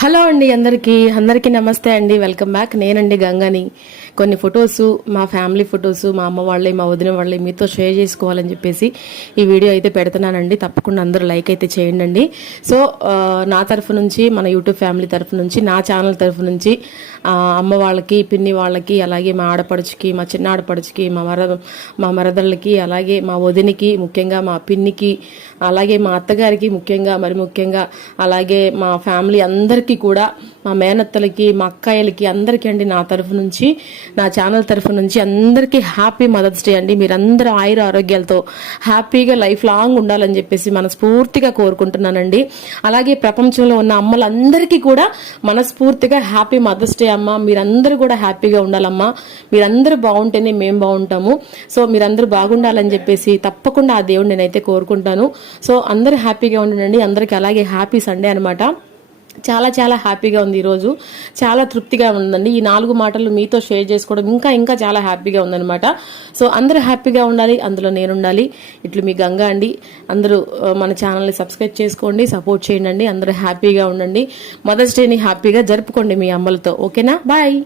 Hello అండి, అందరికీ నమస్తే అండి. Welcome back. నేనండి గంగని. కొన్ని ఫొటోస్, మా ఫ్యామిలీ ఫొటోస్, మా అమ్మ వాళ్ళే, మా వదిన వాళ్ళే మీతో షేర్ చేసుకోవాలని చెప్పేసి ఈ వీడియో అయితే పెడుతున్నానండి. తప్పకుండా అందరూ లైక్ అయితే చేయండి. సో నా తరఫు నుంచి, మన యూట్యూబ్ ఫ్యామిలీ తరఫు నుంచి, నా ఛానల్ తరఫు నుంచి అమ్మ వాళ్ళకి, పిన్ని వాళ్ళకి, అలాగే మా ఆడపడుచుకి, మా చిన్న ఆడపడుచుకి, మా మరదళ్ళకి, అలాగే మా వదినికి, ముఖ్యంగా మా పిన్నికి, అలాగే మా అత్తగారికి ముఖ్యంగా అలాగే మా ఫ్యామిలీ అందరికీ కూడా, మా మేనత్తలకి, మా అక్కాయిలకి, అందరికీ అండి నా తరఫు నుంచి, నా ఛానల్ తరఫు నుంచి అందరికీ హ్యాపీ మదర్స్ డే అండి. మీరందరూ ఆయుర ఆరోగ్యాలతో హ్యాపీగా లైఫ్ లాంగ్ ఉండాలని చెప్పేసి మనస్ఫూర్తిగా కోరుకుంటున్నానండి. అలాగే ప్రపంచంలో ఉన్న అమ్మలందరికీ కూడా మనస్ఫూర్తిగా హ్యాపీ మదర్స్ డే అమ్మ. మీరందరూ కూడా హ్యాపీగా ఉండాలమ్మా. మీరందరూ బాగుంటేనే మేము బాగుంటాము. సో మీరందరూ బాగుండాలని చెప్పేసి తప్పకుండా ఆ దేవుడు నేనైతే కోరుకుంటాను. సో అందరూ హ్యాపీగా ఉండండి. అందరికీ అలాగే హ్యాపీ సండే అనమాట. చాలా చాలా హ్యాపీగా ఉంది ఈరోజు. చాలా తృప్తిగా ఉందండి. ఈ 4 మాటలు మీతో షేర్ చేసుకోవడం ఇంకా చాలా హ్యాపీగా ఉందనమాట. సో అందరూ హ్యాపీగా ఉండాలి, అందులో నేను ఉండాలి. ఇట్లు మీ గంగా అండి. అందరూ మన ఛానల్ని సబ్స్క్రైబ్ చేసుకోండి, సపోర్ట్ చేయండి. అందరూ హ్యాపీగా ఉండండి. మదర్స్ డేని హ్యాపీగా జరుపుకోండి మీ అమ్మలతో. ఓకేనా? బాయ్.